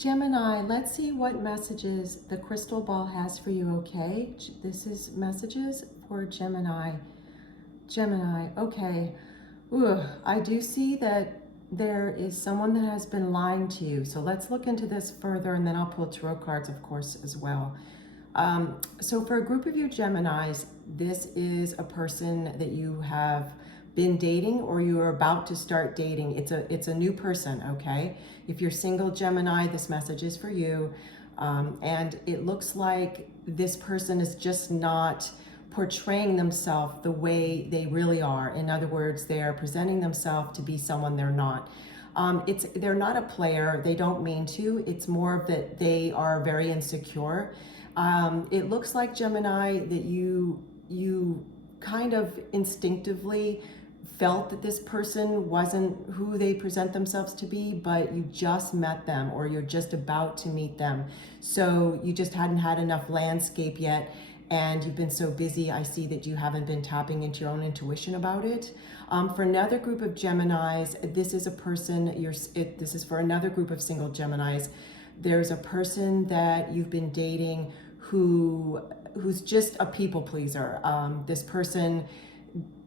Gemini, let's see what messages the crystal ball has for you, okay? This is messages for Gemini. Gemini, okay. Ooh, I do see that there is someone that has been lying to you. So let's look into this further, and then I'll pull tarot cards, of course, as well. So for a group of you Geminis, this is a person that you have been dating or you are about to start dating. It's a new person, okay? If you're single Gemini, this message is for you. And it looks like this person is just not portraying themselves the way they really are. In other words, they're presenting themselves to be someone they're not. They're not a player. They don't mean to. It's more of that they are very insecure. It looks like Gemini that you kind of instinctively felt that this person wasn't who they present themselves to be, but you just met them or you're just about to meet them. So you just hadn't had enough landscape yet, and you've been so busy, I see that you haven't been tapping into your own intuition about it. For another group of Geminis, this is a person, this is for another group of single Geminis. There's a person that you've been dating who's just a people pleaser. This person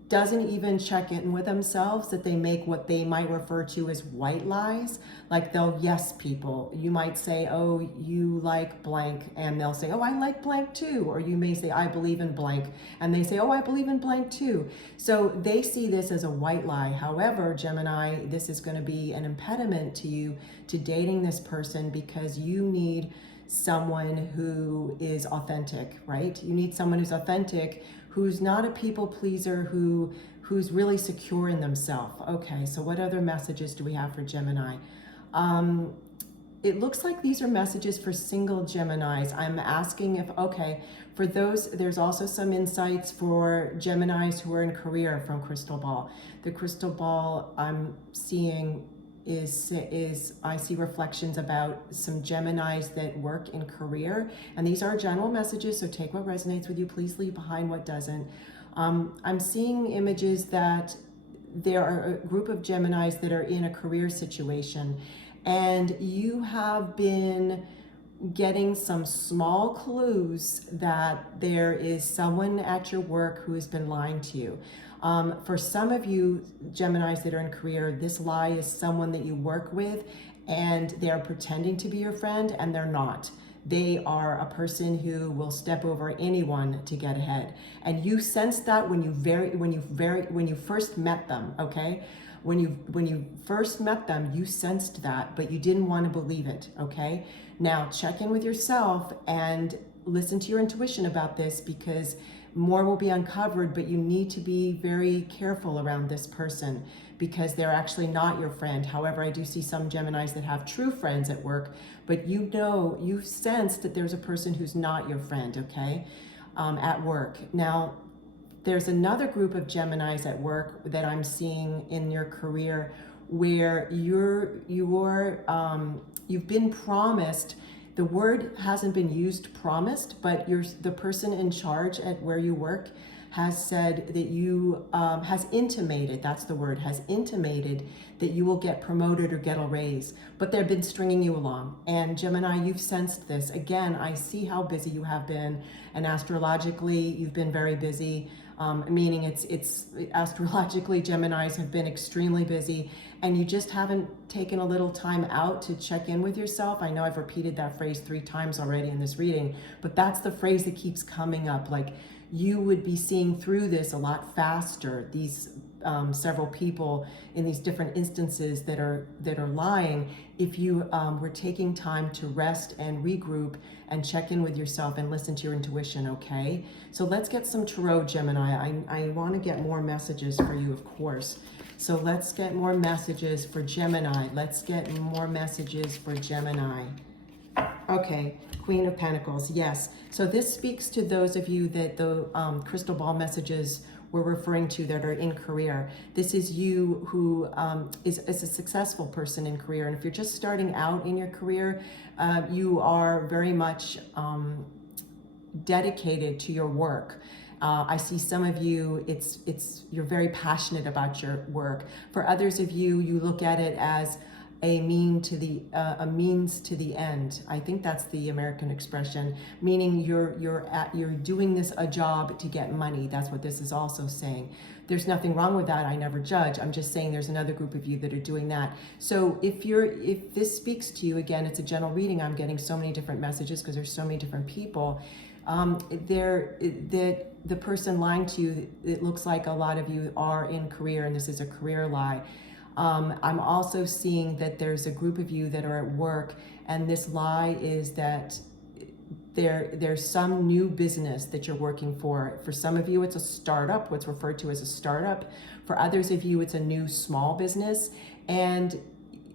doesn't even check in with themselves, that they make what they might refer to as white lies. Like they'll yes people. You might say, oh, you like blank, and they'll say, oh, I like blank too. Or you may say, I believe in blank, and they say, oh, I believe in blank too. So they see this as a white lie. However, Gemini, this is going to be an impediment to you to dating this person, because you need someone who is authentic, right? You need someone who's authentic, who's not a people pleaser, who's really secure in themselves. Okay, so what other messages do we have for Gemini? It looks like these are messages for single Geminis. I'm asking if, okay, for those, there's also some insights for Geminis who are in career from Crystal Ball. The Crystal Ball I'm seeing is I see reflections about some Geminis that work in career, and these are general messages, so take what resonates with you, please leave behind what doesn't. I'm seeing images that there are a group of Geminis that are in a career situation, and you have been getting some small clues that there is someone at your work who has been lying to you. For some of you Geminis that are in career, this lie is someone that you work with and they're pretending to be your friend, and they're not. They are a person who will step over anyone to get ahead. And you sensed that when you first met them, okay? When you first met them, you sensed that, but you didn't want to believe it, okay? Now check in with yourself and listen to your intuition about this, because more will be uncovered, but you need to be very careful around this person, because they're actually not your friend. However, I do see some Geminis that have true friends at work, but you sense that there's a person who's not your friend, okay, at work. Now, there's another group of Geminis at work that I'm seeing in your career where you've been promised. The word hasn't been used, promised, but the person in charge at where you work has said that you, has intimated, that's the word, has intimated that you will get promoted or get a raise, but they've been stringing you along. And Gemini, you've sensed this. Again, I see how busy you have been, and astrologically, you've been very busy. Meaning it's astrologically, Geminis have been extremely busy, and you just haven't taken a little time out to check in with yourself. I know I've repeated that phrase 3 times already in this reading, but that's the phrase that keeps coming up. Like, you would be seeing through this a lot faster, these several people in these different instances that are lying, if you were taking time to rest and regroup and check in with yourself and listen to your intuition, okay? So let's get some tarot, Gemini. I want to get more messages for you, of course. So let's get more messages for Gemini. Let's get more messages for Gemini. Okay, Queen of Pentacles, yes. So this speaks to those of you that the crystal ball messages we're referring to that are in career. This is you who is a successful person in career. And if you're just starting out in your career, you are very much dedicated to your work. I see some of you, you're very passionate about your work. For others of you, you look at it as a means to the end. I think that's the American expression, meaning you're doing this a job to get money. That's what this is also saying. There's nothing wrong with that. I never judge. I'm just saying there's another group of you that are doing that. So if this speaks to you, again, it's a general reading. I'm getting so many different messages because there's so many different people. The person lying to you, it looks like a lot of you are in career, and this is a career lie. I'm also seeing that there's a group of you that are at work, and this lie is that there's some new business that you're working for. For some of you, it's a startup, what's referred to as a startup. For others of you, it's a new small business, and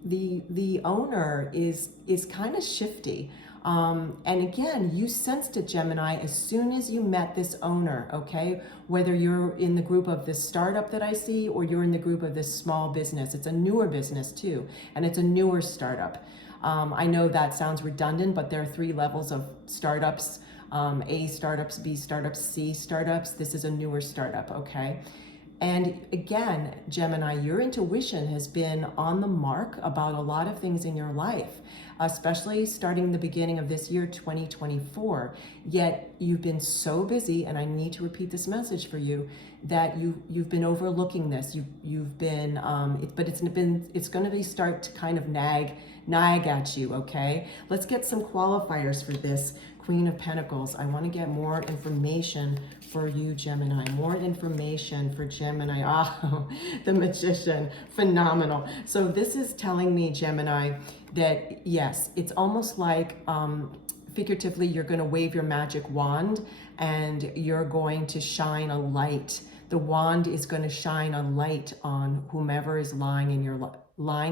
the owner is kind of shifty. And again, you sensed it, Gemini, as soon as you met this owner, okay? Whether you're in the group of this startup that I see, or you're in the group of this small business. It's a newer business too, and it's a newer startup. I know that sounds redundant, but there are 3 levels of startups, A startups, B startups, C startups. This is a newer startup, okay? And again, Gemini, your intuition has been on the mark about a lot of things in your life, especially starting the beginning of this year, 2024. Yet you've been so busy, and I need to repeat this message for you, that you've been overlooking this. You've been, it's going to be start to kind of nag at you. Okay, let's get some qualifiers for this. Queen of Pentacles. I want to get more information for you, Gemini. More information for Gemini. Oh, the Magician. Phenomenal. So this is telling me, Gemini, that yes, it's almost like figuratively you're going to wave your magic wand and you're going to shine a light. The wand is going to shine a light on whomever is lying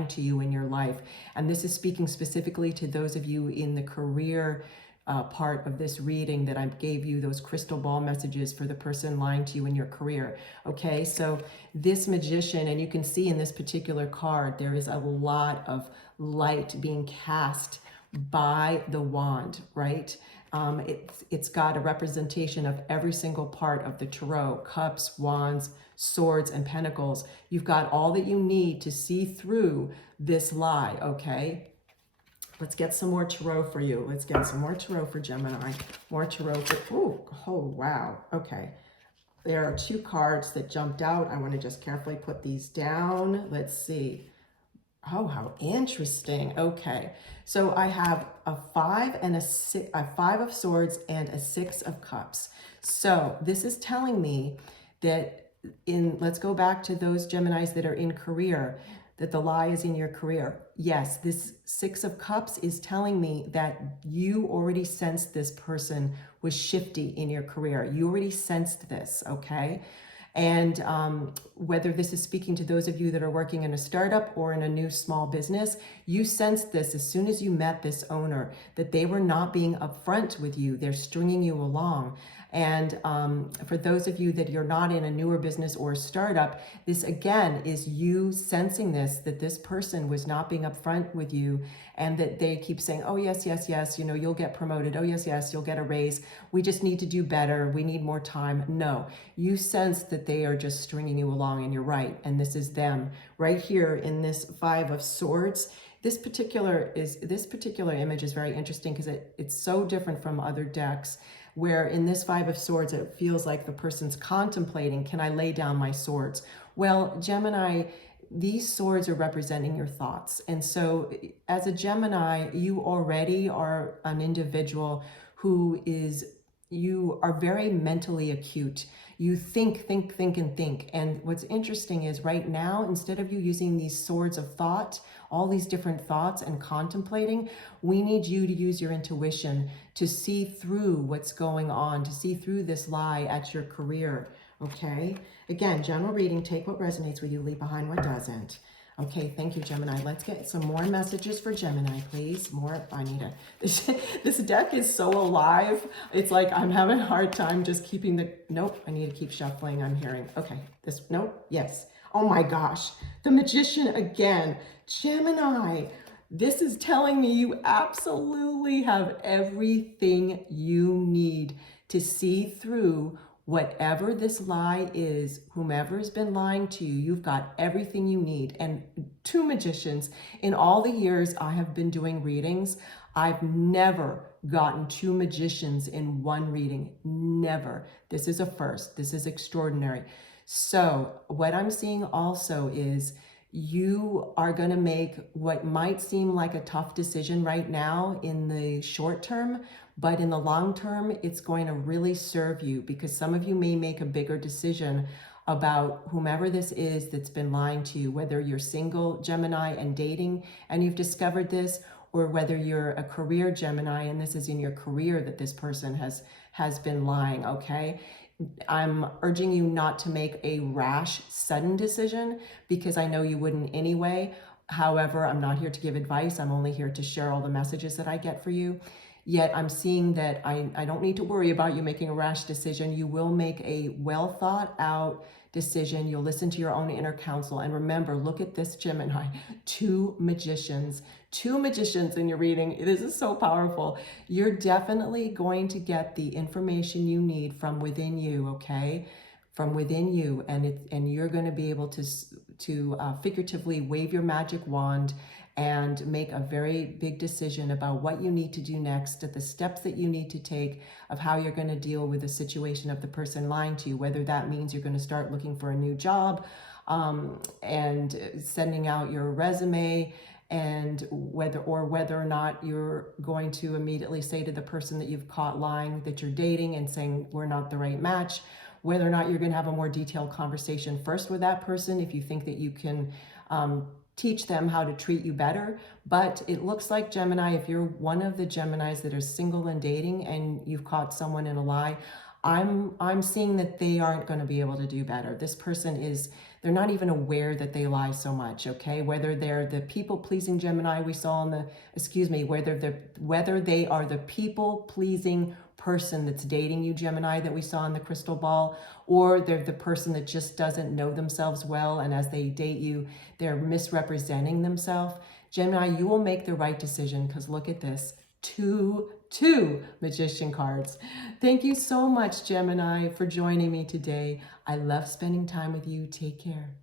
to you in your life. And this is speaking specifically to those of you in the career part of this reading that I gave you, those crystal ball messages for the person lying to you in your career. Okay, so this Magician, and you can see in this particular card, there is a lot of light being cast by the wand, right? It's got a representation of every single part of the tarot: cups, wands, swords, and pentacles. You've got all that you need to see through this lie, okay? Let's get some more tarot for you. Let's get some more tarot for Gemini. More tarot for, oh, wow. Okay. There are 2 cards that jumped out. I want to just carefully put these down. Let's see. Oh, how interesting. Okay. So I have a 5 and a 5 of swords and a 6 of cups. So this is telling me that let's go back to those Geminis that are in career, that the lie is in your career. Yes, this 6 of cups is telling me that you already sensed this person was shifty in your career. You already sensed this, okay? And whether this is speaking to those of you that are working in a startup or in a new small business, you sensed this as soon as you met this owner, that they were not being upfront with you. They're stringing you along. And for those of you that you're not in a newer business or a startup, this again is you sensing this, that this person was not being upfront with you, and that they keep saying, oh, yes, yes, yes, you know, you'll get promoted. Oh, yes, yes, you'll get a raise. We just need to do better. We need more time. No, you sense that they are just stringing you along, and you're right. And this is them right here in this 5 of swords. This particular image is very interesting because it's so different from other decks, where in this 5 of swords, it feels like the person's contemplating, can I lay down my swords? Well, Gemini, these swords are representing your thoughts. And so as a Gemini, you already are an individual who you are very mentally acute. You think. And what's interesting is right now, instead of you using these swords of thought, all these different thoughts and contemplating, we need you to use your intuition to see through what's going on, to see through this lie at your career, okay? Again, general reading, take what resonates with you, leave behind what doesn't. Okay, thank you, Gemini. Let's get some more messages for Gemini, please. More, I need this deck is so alive. It's like I'm having a hard time just keeping nope, I need to keep shuffling. I'm hearing, okay, nope, yes. Oh my gosh, the Magician again. Gemini, this is telling me you absolutely have everything you need to see through Whatever this lie is, whomever has been lying to you, you've got everything you need. And two magicians, in all the years I have been doing readings, I've never gotten two magicians in one reading. Never. This is a first. This is extraordinary. So what I'm seeing also is you are going to make what might seem like a tough decision right now in the short term, but in the long term, it's going to really serve you, because some of you may make a bigger decision about whomever this is that's been lying to you, whether you're single Gemini and dating and you've discovered this, or whether you're a career Gemini and this is in your career that this person has been lying, okay? I'm urging you not to make a rash, sudden decision, because I know you wouldn't anyway. However, I'm not here to give advice. I'm only here to share all the messages that I get for you. Yet I'm seeing that I don't need to worry about you making a rash decision. You will make a well thought out decision. You'll listen to your own inner counsel. And remember, look at this, Gemini, two magicians in your reading. This is so powerful. You're definitely going to get the information you need from within you, okay? From within you, and you're going to be able to figuratively wave your magic wand and make a very big decision about what you need to do next, the steps that you need to take of how you're going to deal with the situation of the person lying to you, whether that means you're going to start looking for a new job and sending out your resume, and whether or not you're going to immediately say to the person that you've caught lying that you're dating and saying we're not the right match, whether or not you're going to have a more detailed conversation first with that person if you think that you can teach them how to treat you better. But it looks like, Gemini, if you're one of the Geminis that are single and dating and you've caught someone in a lie, I'm seeing that they aren't going to be able to do better. This person they're not even aware that they lie so much, okay? Whether they're the people-pleasing Gemini we saw in whether they are the people-pleasing person that's dating you, Gemini, that we saw in the crystal ball, or they're the person that just doesn't know themselves well, and as they date you, they're misrepresenting themselves. Gemini, you will make the right decision, because look at this. Two magician cards. Thank you so much, Gemini, for joining me today. I love spending time with you. Take care.